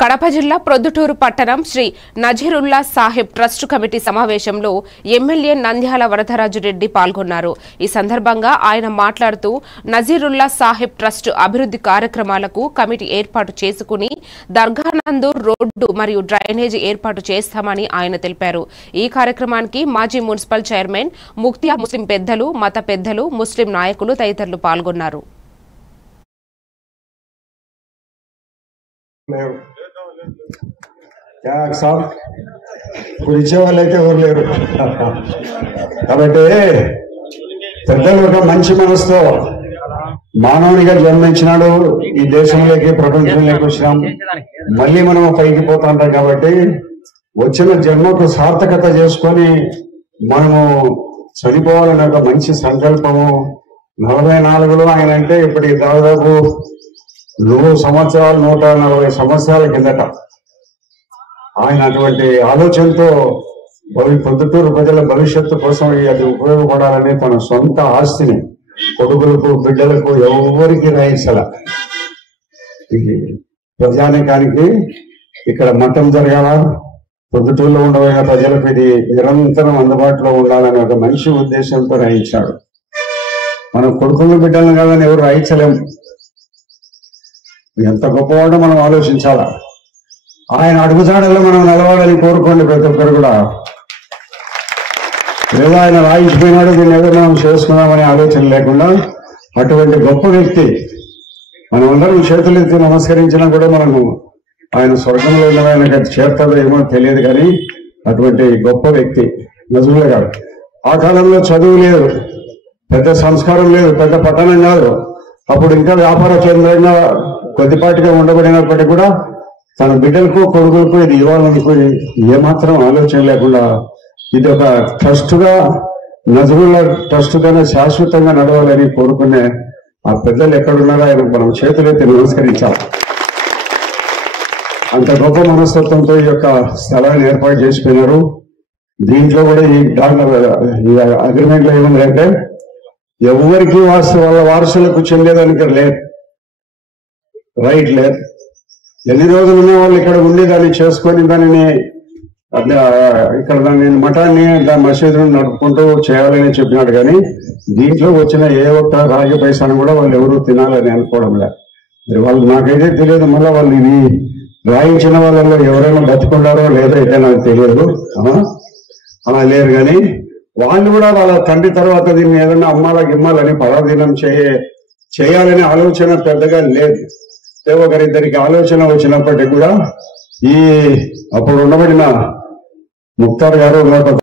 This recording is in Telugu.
కడప జిల్లా ప్రొద్దుటూరు పట్టణం శ్రీ నజీరుల్లా సాహెబ్ ట్రస్ట్ కమిటీ సమావేశంలో ఎమ్మెల్యే నంద్యాల వరదరాజు రెడ్డి పాల్గొన్నారు. ఈ సందర్భంగా ఆయన మాట్లాడుతూ నజీరుల్లా సాహెబ్ ట్రస్ట్ అభివృద్ధి కార్యక్రమాలకు కమిటీ ఏర్పాటు చేసుకుని దర్గానందు రోడ్డు మరియు డ్రైనేజీ ఏర్పాటు చేస్తామని ఆయన తెలిపారు. ఈ కార్యక్రమానికి మాజీ మున్సిపల్ చైర్మన్, ముక్తియా ముస్లిం పెద్దలు, మత పెద్దలు, ముస్లిం నాయకులు తదితరులు పాల్గొన్నారు. ఇప్పుడు ఇచ్చే వాళ్ళైతే ఎవరు లేరు కాబట్టి పెద్దలు ఒక మంచి మనసుతో మానవునిగా జన్మించినాడు. ఈ దేశంలోకి ప్రపంచంలోకి వచ్చినాం, మళ్ళీ మనం పైకి పోతాంటాం. కాబట్టి వచ్చిన జన్మకు సార్థకత చేసుకొని మనము చనిపోవాలనే ఒక మంచి సంకల్పము 44లో ఆయన అంటే ఇప్పటికి దాదాపు 100 సంవత్సరాలు 140 సంవత్సరాల కిందట ఆయన అటువంటి ఆలోచనతో పొద్దుటూరు ప్రజల భవిష్యత్తు కోసం అది ఉపయోగపడాలని తన సొంత ఆస్తిని కొడుకులకు బిడ్డలకు ఎవరికి రాయించాల. ప్రజానికానికి ఇక్కడ మఠం జరగాల, పొద్దుటూరులో ఉండబోయిన ప్రజలకు ఇది నిరంతరం అందుబాటులో ఉండాలనే ఒక మంచి ఉద్దేశంతో రాయించాడు. మనం కొడుకులను బిడ్డలను కాదని ఎవరు రాయించలేము. ఎంత గొప్పవాడో మనం ఆలోచించాలా. ఆయన అడుగుజాడల్లో మనం నిలవాలని కోరుకోండి ప్రతి ఒక్కరు కూడా. లేదా ఆయన రాయించిపోయినాడు, దీన్ని ఏదో మనం చేసుకున్నామనే ఆలోచన లేకుండా అటువంటి గొప్ప వ్యక్తి మనమందరం చేతులెత్తి నమస్కరించినా కూడా మనము ఆయన స్వర్గంలో ఉన్న ఆయన చేస్తాడో ఏమో తెలియదు, కానీ అటువంటి గొప్ప వ్యక్తి నజరుల్లా గారు. ఆ కాలంలో చదువు లేదు, పెద్ద సంస్కారం లేదు, పెద్ద పట్టణం కాదు. అప్పుడు ఇంకా వ్యాపార కేంద్రంగా కొద్దిపాటిగా ఉండబడినప్పటికీ కూడా తన బిడ్డలకు కొడుకులకు ఇది ఇవ్వాలనుకుని ఏమాత్రం ఆలోచన లేకుండా ఇది ఒక ట్రస్టుగా నజరుల్లా ట్రస్టుగానే శాశ్వతంగా నడవాలని కోరుకునే ఆ పెద్దలు ఎక్కడున్నారో ఆయన మనం చేతులెత్తి నమస్కరించాలి. అంత గొప్ప మనస్తత్వంతో ఈ యొక్క స్థలాన్ని ఏర్పాటు చేసిపోయినారు. దీంట్లో కూడా ఈ అగ్రిమెంట్ లో ఏముందంటే ఎవరికి వాళ్ళ వారసులకు చెందేదానికి లేదు, రైట్ లేదు. ఎన్ని రోజులు ఉన్న వాళ్ళు ఇక్కడ ఉండి దాన్ని చేసుకొని దానిని ఇక్కడ దాన్ని మఠాన్ని మసీదును నడుపుకుంటూ చేయాలని చెప్పినాడు. కానీ దీంట్లో వచ్చిన ఏ ఒక్క రాగి పైసాను కూడా వాళ్ళు ఎవరు తినాలని అనుకోవడం లేదు. వాళ్ళు నాకైతే తెలియదు, మళ్ళీ వాళ్ళు ఇవి రాయించిన వాళ్ళలో ఎవరైనా బతుకున్నారో లేదో అయితే నాకు తెలియదు, అలా లేరు. కానీ వాళ్ళు కూడా వాళ్ళ తండ్రి తర్వాత దీన్ని ఏదైనా అమ్మాలని పరాధీనం చేయాలనే ఆలోచన పెద్దగా లేదు. ఒకరిద్దరికి ఆలోచన వచ్చినప్పటికీ కూడా ఈ అప్పుడు ఉండబడిన ముక్తార్ గారు